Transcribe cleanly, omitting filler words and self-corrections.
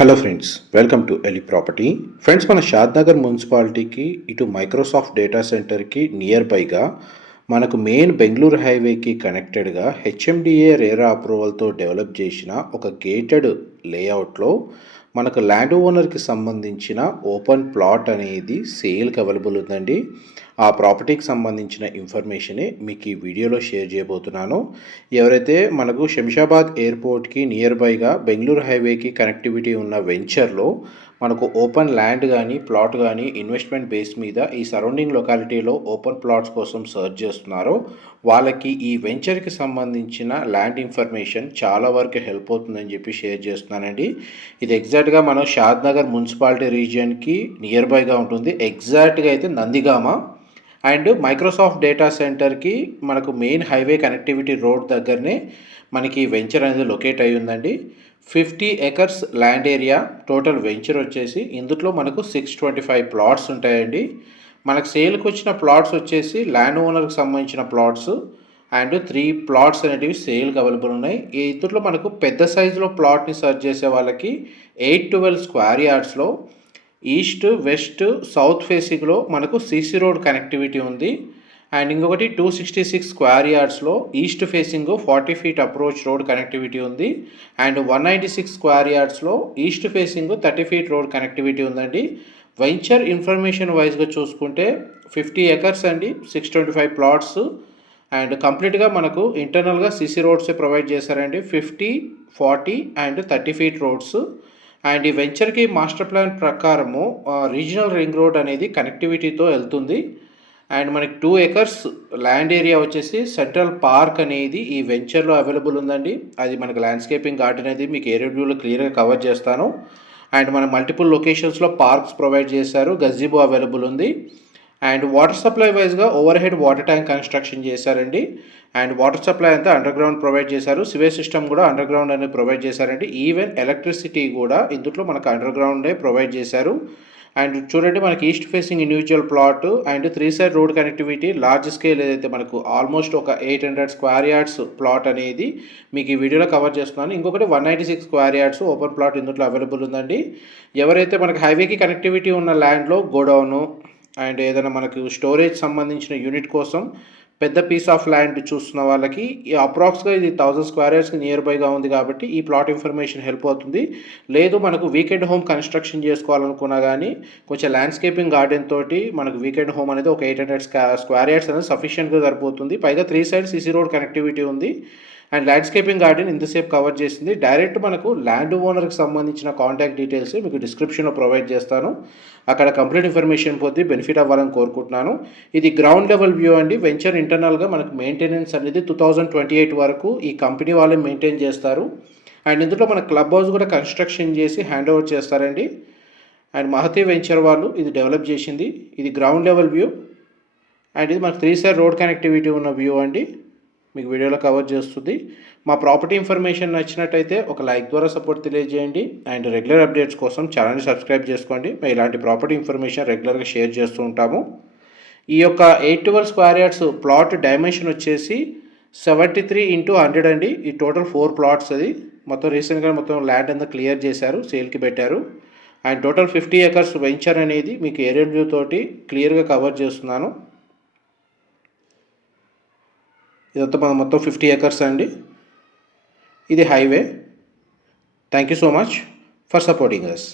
Hello friends, welcome to Eli property. Friends, మన షాద్నగర్ మున్సిపాలిటీకి ఇటు మైక్రోసాఫ్ట్ డేటా సెంటర్కి నియర్ బైగా మనకు మెయిన్ బెంగళూరు హైవేకి కనెక్టెడ్గా హెచ్ఎండిఏ రేరా అప్రూవల్తో డెవలప్ చేసిన ఒక గేటెడ్ లేఅవుట్లో మనకు ల్యాండ్ ఓనర్కి సంబంధించిన ఓపెన్ ప్లాట్ అనేది సేల్కి అవైలబుల్ ఉందండి. ఆ ప్రాపర్టీకి సంబంధించిన ఇన్ఫర్మేషనే మీకు ఈ వీడియోలో షేర్ చేయబోతున్నాను. ఎవరైతే మనకు శంషాబాద్ ఎయిర్పోర్ట్కి నియర్ బైగా బెంగళూరు హైవేకి కనెక్టివిటీ ఉన్న వెంచర్లో మనకు ఓపెన్ ల్యాండ్ కానీ ప్లాట్ కానీ ఇన్వెస్ట్మెంట్ బేస్ మీద ఈ సరౌండింగ్ లొకాలిటీలో ఓపెన్ ప్లాట్స్ కోసం సర్చ్ చేస్తున్నారో వాళ్ళకి ఈ వెంచర్కి సంబంధించిన ల్యాండ్ ఇన్ఫర్మేషన్ చాలా వరకు హెల్ప్ అవుతుందని చెప్పి షేర్ చేస్తున్నానండి. ఇది ఎగ్జాక్ట్గా మనం షాద్నగర్ మున్సిపాలిటీ రీజియన్కి నియర్ బైగా ఉంటుంది. ఎగ్జాక్ట్గా అయితే నందిగామ అండ్ మైక్రోసాఫ్ట్ డేటా సెంటర్కి మనకు మెయిన్ హైవే కనెక్టివిటీ రోడ్ దగ్గరనే మనకి వెంచర్ అనేది లొకేట్ అయి ఉందండి. 50 acres land area total venture వచ్చేసి ఇందులో మనకు 625 ప్లాట్స్ ఉంటాయండి. మనకు సేల్కి వచ్చిన ప్లాట్స్ వచ్చేసి ల్యాండ్ ఓనర్కి సంబంధించిన ప్లాట్స్ అండ్ 3 ప్లాట్స్ అనేటివి సేల్కి అవైలబుల్ ఉన్నాయి. ఇందులో మనకు పెద్ద సైజులో ప్లాట్ని సర్చ్ చేసే వాళ్ళకి 812 స్క్వేర్ యార్డ్స్లో ఈస్ట్ వెస్ట్ సౌత్ ఫేసింగ్లో మనకు సిసి రోడ్ కనెక్టివిటీ ఉంది. అండ్ ఇంకొకటి 266 స్క్వేర్ యార్డ్స్లో east facing 40 feet approach road connectivity ఉంది. అండ్ 196 స్క్వేర్ యార్డ్స్లో east facing 30 feet road connectivity ఉందండి. వెంచర్ ఇన్ఫర్మేషన్ వైజ్గా చూసుకుంటే 50 acres అండి, 625 ప్లాట్స్ అండ్ కంప్లీట్గా మనకు ఇంటర్నల్గా సిసి రోడ్సే ప్రొవైడ్ చేశారండి. 50, 40 అండ్ 30 feet రోడ్స్. అండ్ ఈ వెంచర్కి మాస్టర్ ప్లాన్ ప్రకారము రీజనల్ రింగ్ రోడ్ అనేది కనెక్టివిటీతో వెళ్తుంది. అండ్ మనకి 2 acres ల్యాండ్ ఏరియా వచ్చేసి సెంట్రల్ పార్క్ అనేది ఈ వెంచర్లో అవైలబుల్ ఉందండి. అది మనకి ల్యాండ్స్కేపింగ్ గార్డెన్ అనేది మీకు ఏరియా వ్యూలో క్లియర్గా కవర్ చేస్తాను. అండ్ మన మల్టిపుల్ లొకేషన్స్లో పార్క్స్ ప్రొవైడ్ చేశారు, గజిబో అవైలబుల్ ఉంది. అండ్ వాటర్ సప్లై వైజ్గా over head water tank construction చేశారండి. అండ్ వాటర్ సప్లై అంతా అండర్ గ్రౌండ్ ప్రొవైడ్ చేశారు. సివేజ్ సిస్టమ్ కూడా అండర్ గ్రౌండ్ అనేది ప్రొవైడ్ చేశారండి. ఈవెన్ ఎలక్ట్రిసిటీ కూడా ఇందులో మనకు అండర్ గ్రౌండే ప్రొవైడ్ చేశారు. అండ్ చూడండి, మనకి east facing individual plot and 3 side road connectivity large scale ఏదైతే మనకు ఆల్మోస్ట్ ఒక 800 స్క్వేర్ యార్డ్స్ ప్లాట్ అనేది మీకు ఈ వీడియోలో కవర్ చేస్తున్నాను. ఇంకొకటి 196 స్క్వేర్ యార్డ్స్ ఓపెన్ ప్లాట్ ఇందులో అవైలబుల్ ఉందండి. ఎవరైతే మనకి హైవేకి కనెక్టివిటీ ఉన్న ల్యాండ్లో గోడౌను అండ్ ఏదైనా మనకు స్టోరేజ్ సంబంధించిన యూనిట్ కోసం పెద్ద పీస్ ఆఫ్ ల్యాండ్ చూస్తున్న వాళ్ళకి అప్రాక్స్గా ఇది 1000 స్క్వేర్ యార్డ్స్కి నియర్ బైగా ఉంది కాబట్టి ఈ ప్లాట్ ఇన్ఫర్మేషన్ హెల్ప్ అవుతుంది. లేదు మనకు వీకెండ్ హోమ్ కన్స్ట్రక్షన్ చేసుకోవాలనుకున్నా కానీ కొంచెం ల్యాండ్స్కేపింగ్ గార్డెన్ తోటి మనకు వీకెండ్ హోమ్ అనేది ఒక 800 స్క్వేర్ యార్డ్స్ అనేది సఫిషియెంట్గా సరిపోతుంది. పైగా 3 sides సిసి రోడ్ కనెక్టివిటీ ఉంది. అండ్ ల్యాండ్స్కేపింగ్ గార్డెన్ ఇంతసేపు కవర్ చేసింది. డైరెక్ట్ మనకు ల్యాండ్ ఓనర్కి సంబంధించిన కాంటాక్ట్ డీటెయిల్స్ మీకు డిస్క్రిప్షన్లో ప్రొవైడ్ చేస్తాను. అక్కడ కంప్లీట్ ఇన్ఫర్మేషన్ పొంది బెనిఫిట్ అవ్వాలని కోరుకుంటున్నాను. ఇది గ్రౌండ్ లెవెల్ వ్యూ అండి. వెంచర్ ఇంటర్నల్గా మనకు మెయింటెనెన్స్ అనేది 2028 వరకు ఈ కంపెనీ వాళ్ళే మెయింటైన్ చేస్తారు. అండ్ ఇందులో మన క్లబ్ హౌస్ కూడా కన్స్ట్రక్షన్ చేసి హ్యాండ్ ఓవర్ చేస్తారండి. అండ్ మహతి వెంచర్ వాళ్ళు ఇది డెవలప్ చేసింది. ఇది గ్రౌండ్ లెవెల్ వ్యూ అండ్ ఇది మనకు 3 side రోడ్ కనెక్టివిటీ ఉన్న వ్యూ అండి. మీకు వీడియోలో కవర్ చేస్తుంది. మా ప్రాపర్టీ ఇన్ఫర్మేషన్ నచ్చినట్టయితే ఒక లైక్ ద్వారా సపోర్ట్ తెలియజేయండి. అండ్ రెగ్యులర్ అప్డేట్స్ కోసం ఛానల్ని సబ్స్క్రైబ్ చేసుకోండి. మేము ఇలాంటి ప్రాపర్టీ ఇన్ఫర్మేషన్ రెగ్యులర్గా షేర్ చేస్తూ ఉంటాము. ఈ యొక్క 812 స్క్వేర్ యార్డ్స్ ప్లాట్ డైమెన్షన్ వచ్చేసి 73 into 100 అండి. ఈ టోటల్ 4 ప్లాట్స్. అది మొత్తం రీసెంట్గా మొత్తం ల్యాండ్ అంతా క్లియర్ చేశారు, సేల్కి పెట్టారు. అండ్ టోటల్ 50 acres వెంచర్ అనేది మీకు ఏరియల్ వ్యూ తోటి క్లియర్గా కవర్ చేస్తున్నాను. ఇదంతా మనం మొత్తం 50 acres అండి. ఇది highway. Thank you so much for supporting us.